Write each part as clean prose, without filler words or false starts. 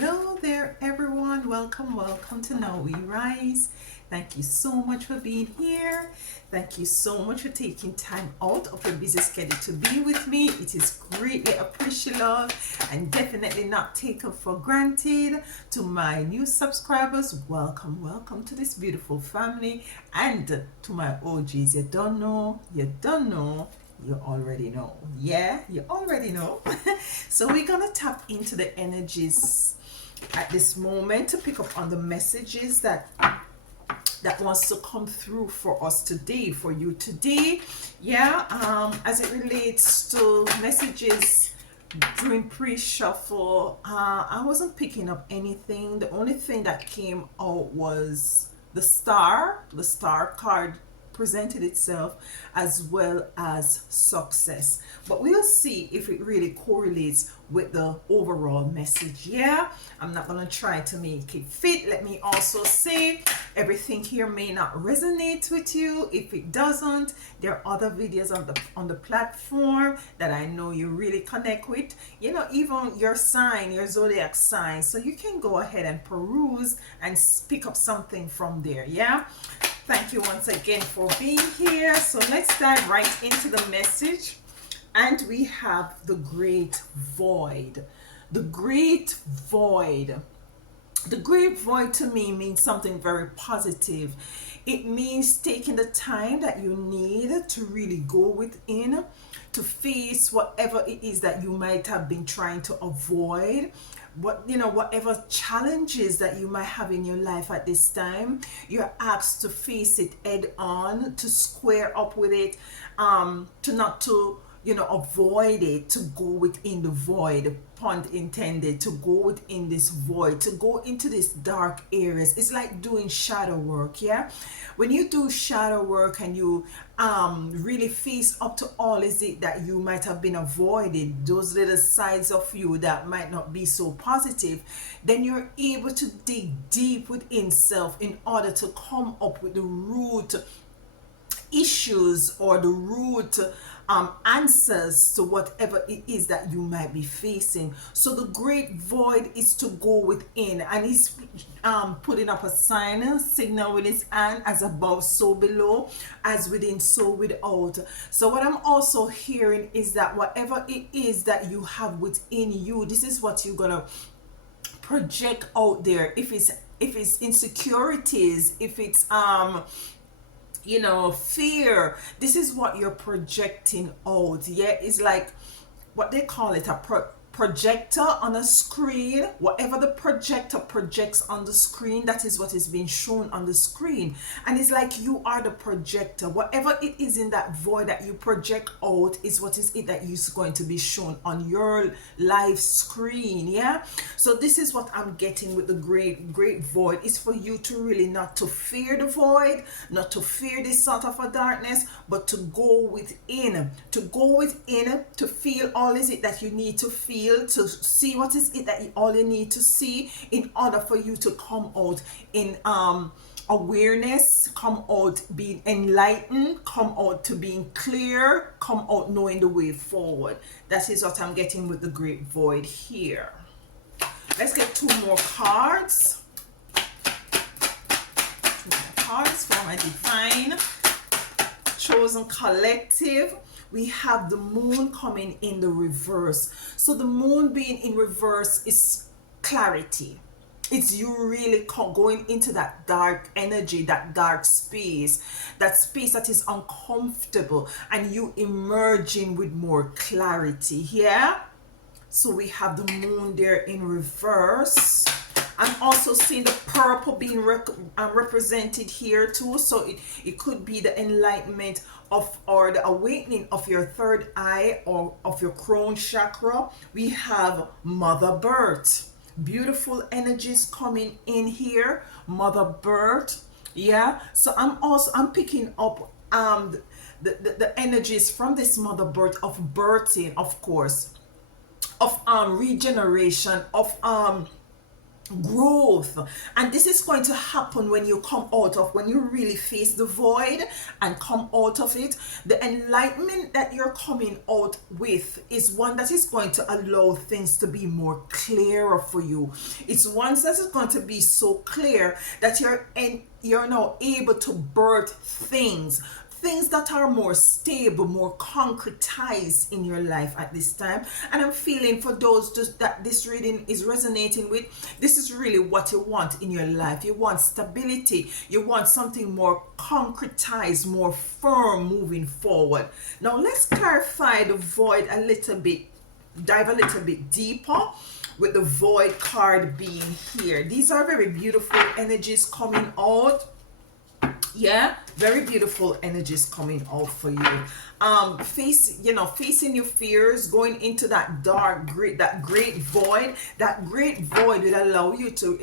Hello there, everyone. Welcome to Now We Rise. Thank you so much for being here. Thank you so much for taking time out of your busy schedule to be with me. It is greatly appreciated and definitely not taken for granted. To my new subscribers, welcome to this beautiful family. And to my OGs, you already know. Yeah, you already know. So we're gonna tap into the energies at this moment to pick up on the messages that wants to come through for us today, for you today. Yeah, as it relates to messages during pre-shuffle, I wasn't picking up anything. The only thing that came out was the star card presented itself, as well as success, but we'll see if it really correlates with the overall message. Yeah, I'm not gonna try to make it fit. Let me also say, everything here may not resonate with you. If it doesn't, there are other videos on the platform that I know you really connect with, even your sign, your zodiac sign, so you can go ahead and peruse and pick up something from there. Yeah, thank you once again for being here. So let's dive right into the message. And we have the great void. The great void. The great void to me means something very positive. It means taking the time that you need to really go within, to face whatever it is that you might have been trying to avoid. Whatever challenges that you might have in your life at this time, you're asked to face it head on, to square up with it, to not to avoid it, to go within the void, pun intended, to go within this void, to go into these dark areas. It's like doing shadow work. Yeah, when you do shadow work and you really face up to all is it that you might have been avoided, those little sides of you that might not be so positive, then you're able to dig deep within self in order to come up with the root issues or the root answers to whatever it is that you might be facing. So the great void is to go within, and he's putting up a signal with his hand, as above so below, as within so without. So what I'm also hearing is that whatever it is that you have within you, this is what you're gonna project out there. If it's insecurities, if it's fear, this is what you're projecting out. Yeah, it's like what they call it, a projector on a screen. Whatever the projector projects on the screen, that is what is being shown on the screen. And it's like you are the projector. Whatever it is in that void that you project out is what is it that is going to be shown on your live screen. Yeah, so this is what I'm getting with the great void. Is for you to really not to fear the void, not to fear this sort of a darkness, but to go within, to feel all is it that you need to feel, to see what is it that all you need to see in order for you to come out in awareness, come out being enlightened, come out to being clear, come out knowing the way forward. That is what I'm getting with the great void here. Let's get two more cards. For my divine chosen collective. We have the moon coming in the reverse. So the moon being in reverse is clarity. It's you really going into that dark energy, that dark space, that space that is uncomfortable, and you emerging with more clarity. Yeah, so we have the moon there in reverse. I'm also seeing the purple being represented here too. So it could be the enlightenment of, or the awakening of your third eye, or of your crown chakra. We have Mother Birth. Beautiful energies coming in here. Mother Birth. Yeah. So I'm picking up the energies from this Mother Birth of birthing, of course, of regeneration, of growth. And this is going to happen when you come out of, when you really face the void and come out of it. The enlightenment that you're coming out with is one that is going to allow things to be more clearer for you. It's one that is going to be so clear that you're now able to birth things that are more stable, more concretized in your life at this time. And I'm feeling for those just that this reading is resonating with, this is really what you want in your life. You want stability. You want something more concretized, more firm moving forward. Now let's clarify the void a little bit, dive a little bit deeper with the void card being here. These are very beautiful energies coming out. Yeah, very beautiful energies coming out for you. Facing your fears, going into that great void. That great void will allow you to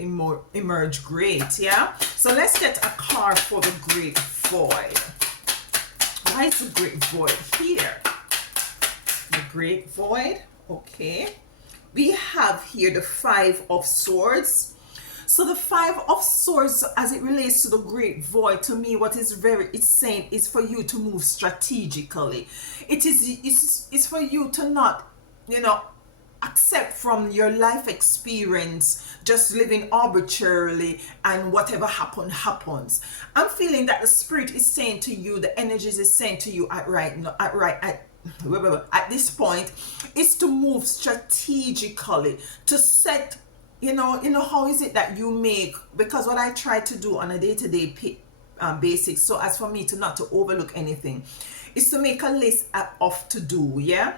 emerge great. Yeah, so let's get a card for the great void. Why is the great void here? The great void. Okay, we have here the Five of Swords. So the Five of Swords, as it relates to the great void, to me, what is it's saying is for you to move strategically. It's for you to not, accept from your life experience just living arbitrarily and whatever happens. I'm feeling that the spirit is saying to you, the energies is saying to you at this point, is to move strategically, to set. You know how is it that you make, because what I try to do on a day-to-day basis, so as for me to not to overlook anything, is to make a list of to do. Yeah,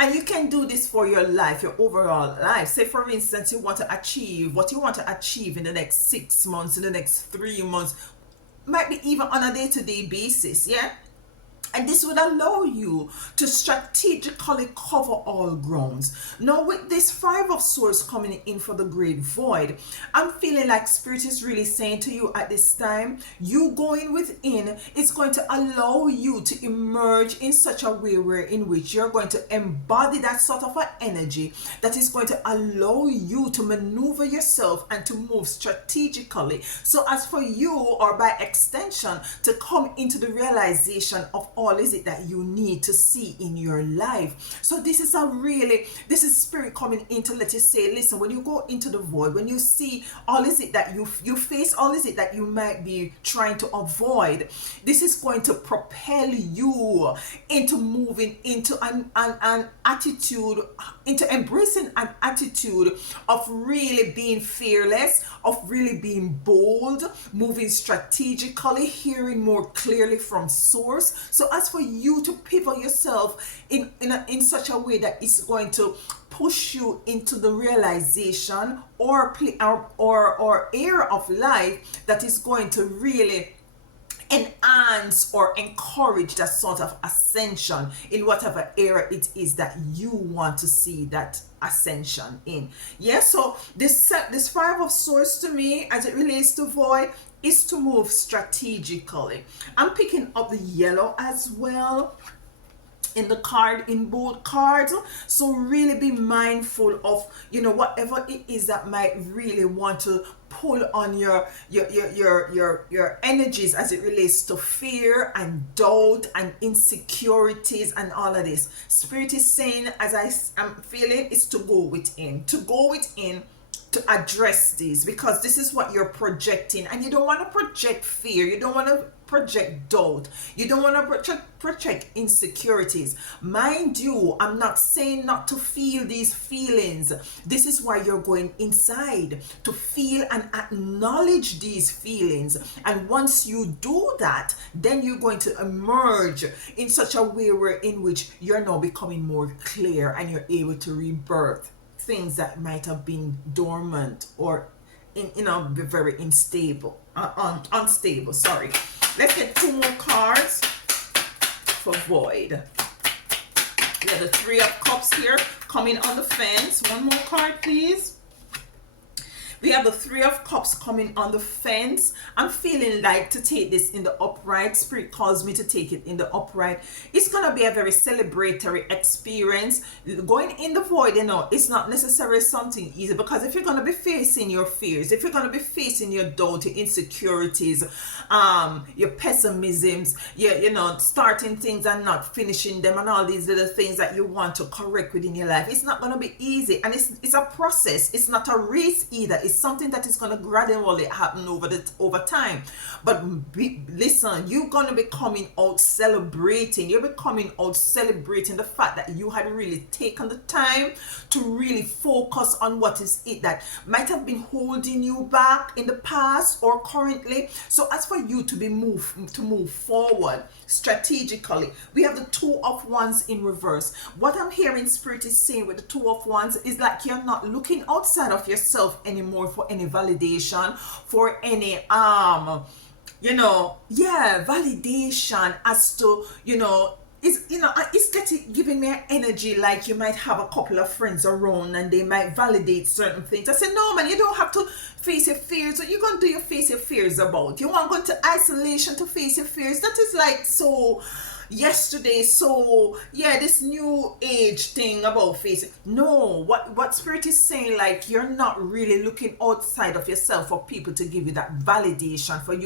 and you can do this for your life, your overall life. Say for instance, you want to achieve what you want to achieve in the next 6 months, in the next 3 months, might be even on a day-to-day basis. Yeah, and this would allow you to strategically cover all grounds. Now with this Five of Swords coming in for the great void, I'm feeling like Spirit is really saying to you at this time, you going within is going to allow you to emerge in such a way in which you're going to embody that sort of an energy that is going to allow you to maneuver yourself and to move strategically. So as for you, or by extension, to come into the realization of all is it that you need to see in your life. So this is Spirit coming in to let you say, listen, when you go into the void, when you see all is it that you face, all is it that you might be trying to avoid, this is going to propel you into moving into an attitude, into embracing an attitude of really being fearless, of really being bold, moving strategically, hearing more clearly from source. So as for you to pivot yourself in such a way that it's going to push you into the realization or area of life that is going to really enhance or encourage that sort of ascension in whatever area it is that you want to see that ascension in. Yeah, so this Five of Swords to me, as it relates to void, is to move strategically. I'm picking up the yellow as well in both cards. So really be mindful of whatever it is that might really want to pull on your energies as it relates to fear and doubt and insecurities and all of this. Spirit is saying, as I'm feeling, is to go within, to address these, because this is what you're projecting, and you don't want to project fear, you don't want to project doubt, you don't want to project insecurities. Mind you, I'm not saying not to feel these feelings. This is why you're going inside, to feel and acknowledge these feelings. And once you do that, then you're going to emerge in such a way in which you're now becoming more clear, and you're able to rebirth things that might have been dormant or very unstable. Sorry. Let's get 2 more cards for void. We have the Three of Cups here coming on the fence. 1 more card, please. We have the Three of Cups coming on the fence. I'm feeling like to take this in the upright. Spirit calls me to take it in the upright. It's going to be a very celebratory experience. Going in the void, it's not necessarily something easy, because if you're going to be facing your fears, if you're going to be facing your doubt, your insecurities, your pessimisms, starting things and not finishing them, and all these little things that you want to correct within your life, it's not going to be easy. And it's a process. It's not a race either. It's something that is going to gradually happen over time. But listen, you're going to be coming out celebrating. You'll be coming out celebrating the fact that you had really taken the time to really focus on what is it that might have been holding you back in the past or currently. So as for you to move forward strategically, we have the Two of Wands in reverse. What I'm hearing Spirit is saying with the Two of Wands is like you're not looking outside of yourself anymore for any validation, for any validation as to, it's giving me an energy like you might have a couple of friends around and they might validate certain things. I said, no man, you don't have to face your fears. What you're going to do, you face your fears about? You want to go into isolation to face your fears? That is like so yesterday. So yeah, this new age thing about facing. No, what Spirit is saying, like you're not really looking outside of yourself for people to give you that validation, for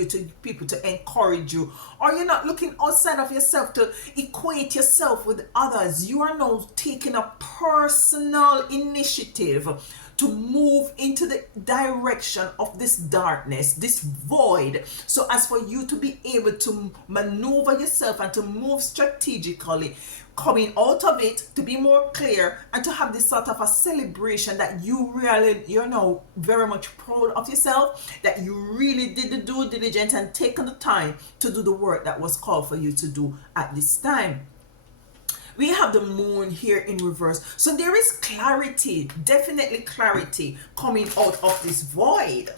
people to encourage you, or you're not looking outside of yourself to equate yourself with others. You are now taking a personal initiative to move into the direction of this darkness, this void, so as for you to be able to maneuver yourself and to move strategically, coming out of it, to be more clear, and to have this sort of a celebration that you're now very much proud of yourself, that you really did the due diligence and taken the time to do the work that was called for you to do at this time. We have the Moon here in reverse. So there is clarity, definitely clarity coming out of this void.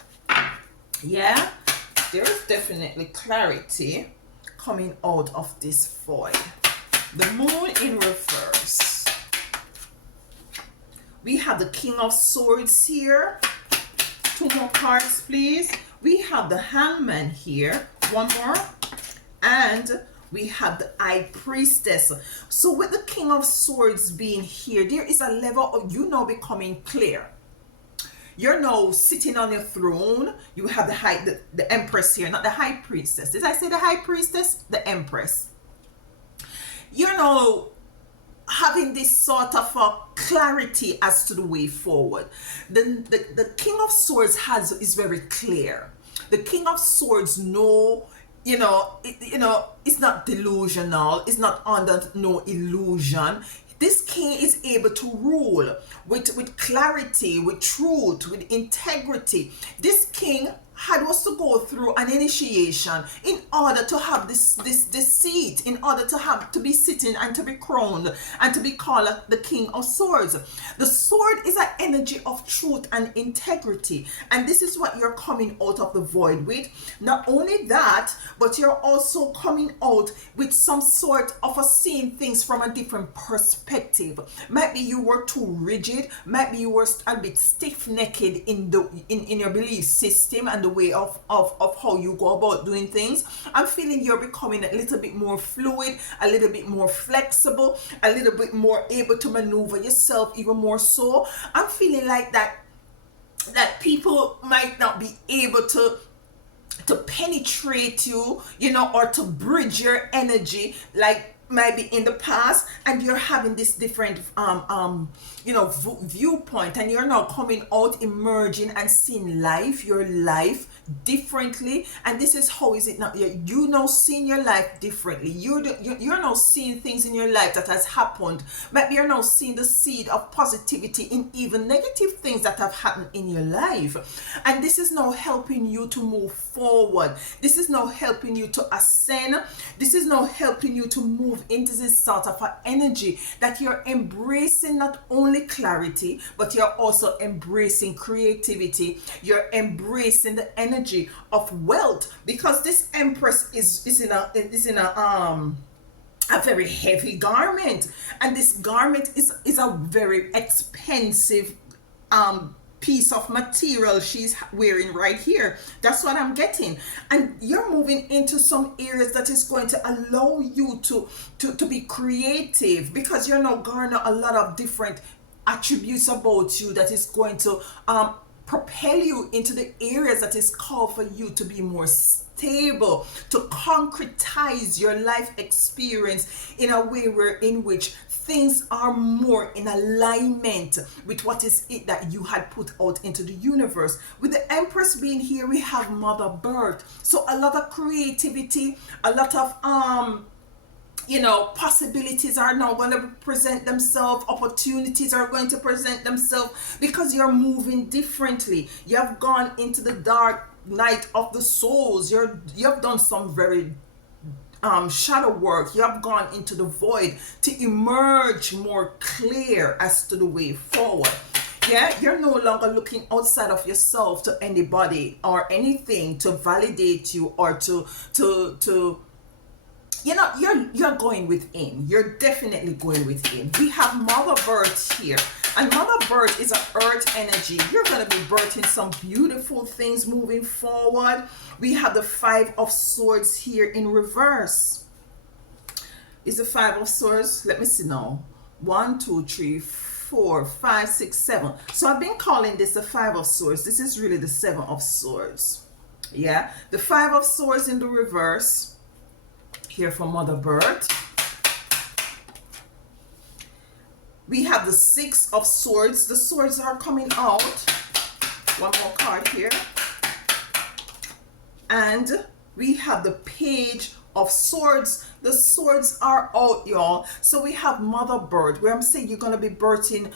Yeah, there is definitely clarity coming out of this void. The Moon in reverse. We have the King of Swords here. Two more cards, please. We have the Hangman here. One more. And we have the High Priestess. So with the King of Swords being here, there is a level of you now becoming clear. You're now sitting on your throne. You have the Empress here, not the High Priestess. Did I say the High Priestess? The Empress. You're now having this sort of a clarity as to the way forward. The King of Swords is very clear. The King of Swords it's not delusional. It's not under no illusion. This king is able to rule with clarity, with truth, with integrity. This king was to go through an initiation in order to have this seat, in order to be sitting and to be crowned and to be called the King of Swords. The sword is an energy of truth and integrity, and this is what you're coming out of the void with. Not only that, but you're also coming out with some sort of seeing things from a different perspective. Maybe you were too rigid, maybe you were a bit stiff-necked in your belief system and the way of how you go about doing things. I'm feeling you're becoming a little bit more fluid, a little bit more flexible, a little bit more able to maneuver yourself even more so. I'm feeling like that people might not be able to penetrate you, or to bridge your energy like maybe in the past, and you're having this different viewpoint, and you're now coming out, emerging and seeing your life differently. And this is how is it now, you now seeing your life differently. You're now seeing things in your life that has happened. Maybe you're now seeing the seed of positivity in even negative things that have happened in your life, and this is now helping you to move forward. This is now helping you to ascend. This is now helping you to move into this sort of an energy that you're embracing not only clarity, but you're also embracing creativity. You're embracing the energy of wealth, because this Empress is in a very heavy garment, and this garment is a very expensive piece of material she's wearing right here. That's what I'm getting. And you're moving into some areas that is going to allow you to be creative, because you're now garner a lot of different attributes about you that is going to propel you into the areas that is called for you to be more stable, to concretize your life experience in a way in which things are more in alignment with what is it that you had put out into the universe. With the Empress being here, we have Mother Birth. So a lot of creativity, a lot of possibilities are now going to present themselves, opportunities are going to present themselves, because you're moving differently. You have gone into the dark night of the souls. You have done some very shadow work. You have gone into the void to emerge more clear as to the way forward. Yeah, you're no longer looking outside of yourself to anybody or anything to validate you or to you're going within. You're definitely going within. We have Mother Birth here, and Mother Birth is an earth energy. You're going to be birthing some beautiful things moving forward. We have the Five of Swords here in reverse. Is the Five of Swords? Let me see now. 1, 2, 3, 4, 5, 6, 7. So I've been calling this the Five of Swords. This is really the Seven of Swords. Yeah, the Five of Swords in the reverse here for Mother Birth. We have the Six of Swords. The swords are coming out. One more card here. And we have the Page of Swords. The swords are out, y'all. So we have Mother Birth, where I'm saying you're going to be birthing,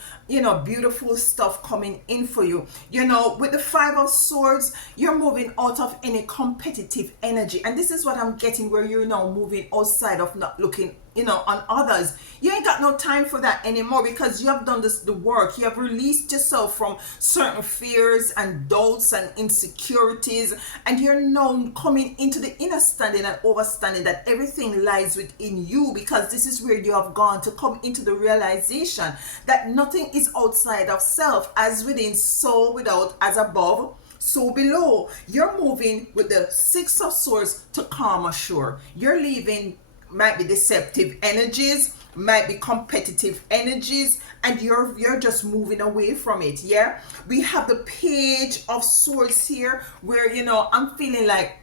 beautiful stuff coming in for you. With the Five of Swords, you're moving out of any competitive energy. And this is what I'm getting, where you're now moving outside of not looking on others. You ain't got no time for that anymore, because you have done the work. You have released yourself from certain fears and doubts and insecurities, and you're now coming into the understanding and understanding that everything lies within you, because this is where you have gone to come into the realization that nothing is outside of self. As within, so without, as above, so below. You're moving with the Six of Swords to calm ashore. You're leaving might be deceptive energies, might be competitive energies, and you're just moving away from it. Yeah, we have the Page of Swords here, where I'm feeling like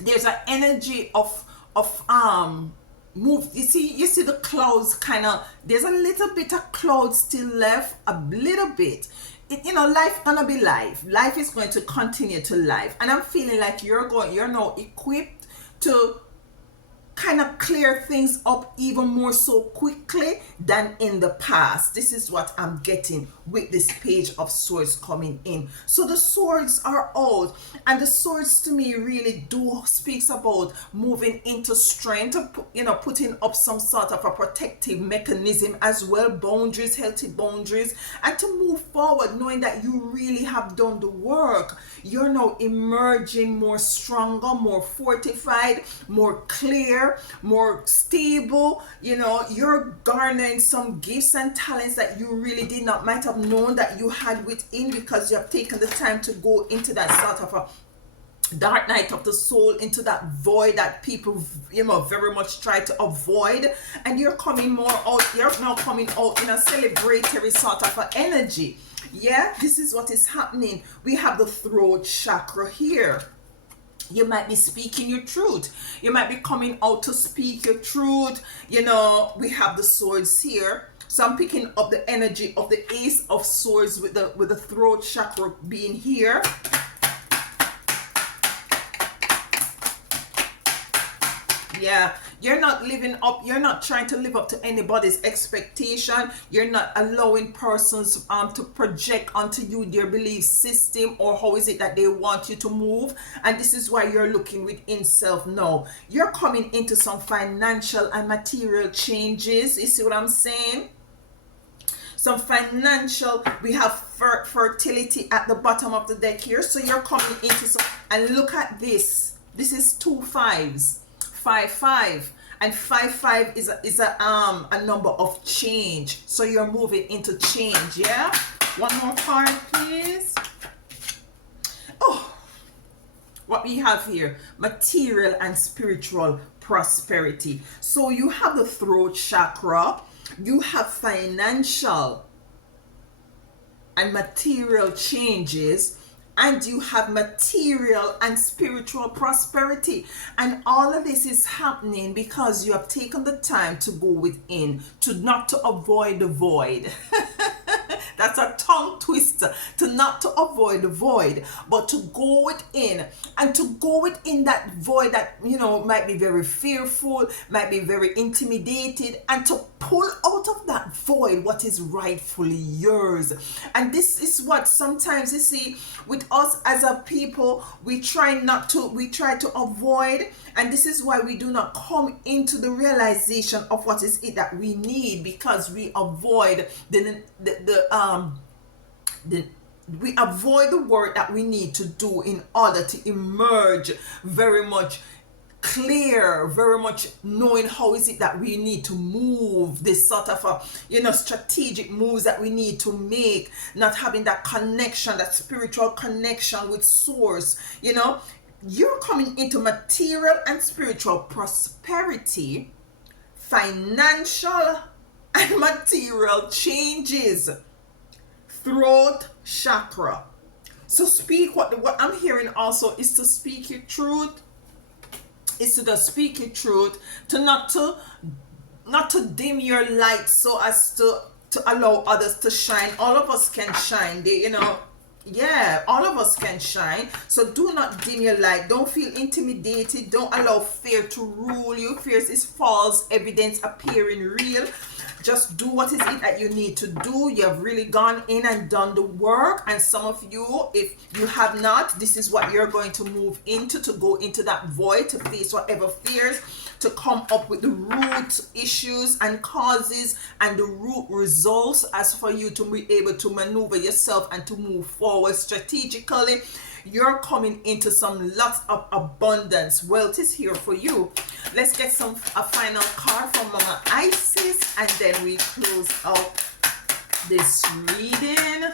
there's an energy of move. You see the clouds kind of, there's a little bit of clouds still left, a little bit. Life gonna be life. Life is going to continue to life, and I'm feeling like you're now equipped to kind of clear things up even more so quickly than in the past. This is what I'm getting with this Page of Swords coming in. So the swords are out, and the swords to me really do speaks about moving into strength, putting up some sort of a protective mechanism as well, boundaries, healthy boundaries, and to move forward knowing that you really have done the work. You're now emerging more stronger, more fortified, more clear, more stable. You're garnering some gifts and talents that you really did not might have known that you had within, because you have taken the time to go into that sort of a dark night of the soul, into that void that people very much try to avoid, and you're coming more out. You're now coming out in a celebratory sort of a energy. Yeah, this is what is happening. We have the throat chakra here. You might be speaking your truth. You might be coming out to speak your truth. We have the swords here. So I'm picking up the energy of the Ace of Swords with the throat chakra being here. Yeah, you're not trying to live up to anybody's expectation. You're not allowing persons to project onto you their belief system or how is it that they want you to move. And this is why you're looking within self now. You're coming into some financial and material changes. You see what I'm saying? Some financial, we have fertility at the bottom of the deck here. So you're coming into some, and look at this. This is 2 5s. 5 5, and 5 5 is a number of change. So you're moving into change. Yeah, one more card please. what we have here, material and spiritual prosperity. So you have the throat chakra, you have financial and material changes, and you have material and spiritual prosperity. And all of this is happening because you have taken the time to go within, to not to avoid the void. That's a tongue twister. To not to avoid the void, but to go within, and to go within that void that, you know, might be very fearful, might be very intimidated, and to pull out of that void what is rightfully yours. And this is what sometimes, you see, with us as a people, we try to avoid, and this is why we do not come into the realization of what is it that we need, because we avoid we avoid the work that we need to do in order to emerge very much clear, very much knowing how is it that we need to move, this sort of strategic moves that we need to make, not having that connection, that spiritual connection with source. You're coming into material and spiritual prosperity, financial and material changes. Throat chakra. So speak what I'm hearing also is to speak your truth. Is to just speak your truth, to not to dim your light so as to allow others to shine. All of us can shine. All of us can shine. So do not dim your light. Don't feel intimidated. Don't allow fear to rule you. Fear is false evidence appearing real. Just do what is it that you need to do. You have really gone in and done the work. And some of you, if you have not, this is what you're going to move into, to go into that void, to face whatever fears, to come up with the root issues and causes and the root results, as for you to be able to maneuver yourself and to move forward strategically. You're coming into some lots of abundance. Wealth is here for you. Let's get a final card from Mama Isis, and then we close out this reading.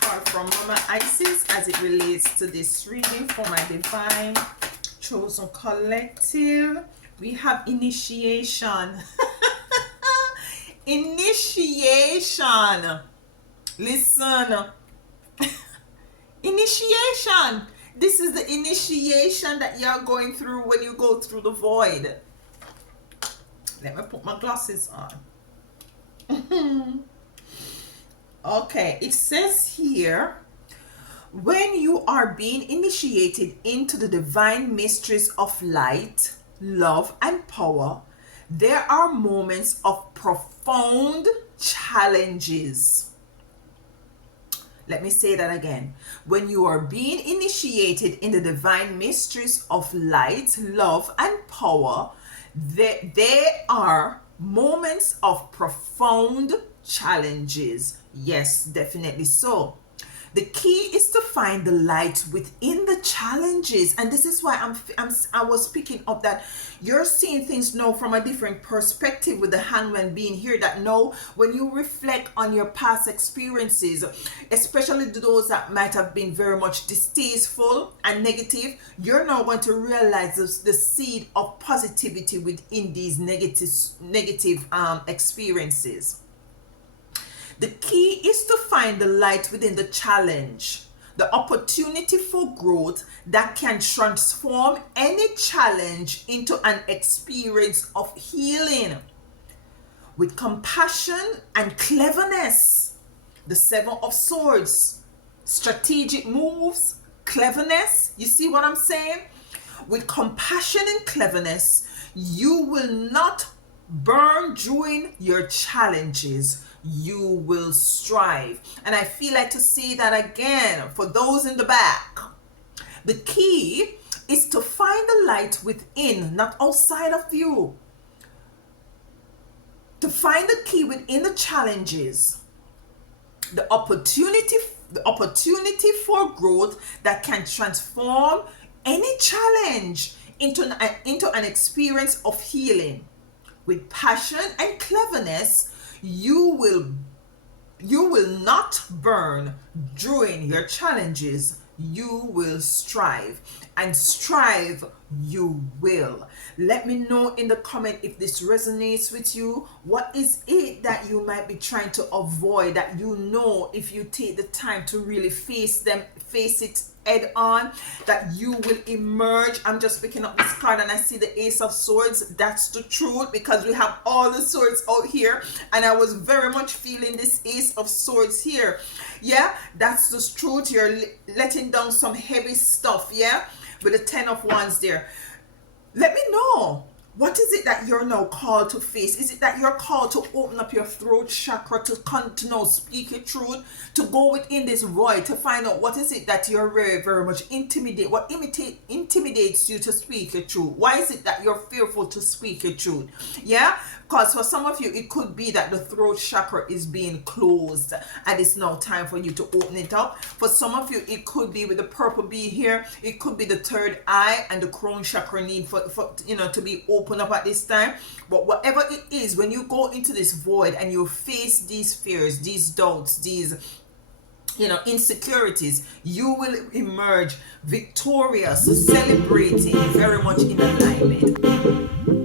Card from Mama Isis as it relates to this reading for my divine chosen collective. We have initiation. Initiation. Listen. Initiation. This is the initiation that you're going through when you go through the void. Let me put my glasses on. Okay, it says here, when you are being initiated into the divine mysteries of light, love, and power, there are moments of profound challenges. Let me say that again. When you are being initiated in the divine mysteries of light, love, and power, there are moments of profound challenges. Yes, definitely so. The key is to find the light within the challenges. And this is why I was picking up that you're seeing things now from a different perspective, with the Hangman being here, that now when you reflect on your past experiences, especially those that might have been very much distasteful and negative, you're now going to realize the seed of positivity within these negative experiences. The key is to find the light within the challenge, the opportunity for growth that can transform any challenge into an experience of healing. With compassion and cleverness, the Seven of Swords, strategic moves, cleverness, you see what I'm saying? With compassion and cleverness, you will not burn during your challenges. You will strive. And I feel like to say that again for those in the back. The key is to find the light within, not outside of you. To find the key within the challenges, the opportunity for growth that can transform any challenge into an experience of healing. With passion and cleverness, you will not burn during your challenges. you will strive, and strive you will. Let me know in the comment if this resonates with you. What is it that you might be trying to avoid, that you know if you take the time to really face it head on, that you will emerge? I'm just picking up this card and I see the Ace of Swords. That's the truth, because we have all the swords out here, and I was very much feeling this Ace of Swords here. Yeah, that's the truth. You're letting down some heavy stuff, yeah, with the Ten of Wands there. Let me know, what is it that you're now called to face? Is it that you're called to open up your throat chakra, to now speak your truth, to go within this void, to find out what is it that you're very, very much intimidated, what intimidates you to speak your truth? Why is it that you're fearful to speak your truth? Yeah, because for some of you, it could be that the throat chakra is being closed and it's now time for you to open it up. For some of you, it could be with the purple bee here, it could be the third eye and the crown chakra need for to be open up at this time. But whatever it is, when you go into this void and you face these fears, these doubts, these insecurities, you will emerge victorious, celebrating, very much in alignment.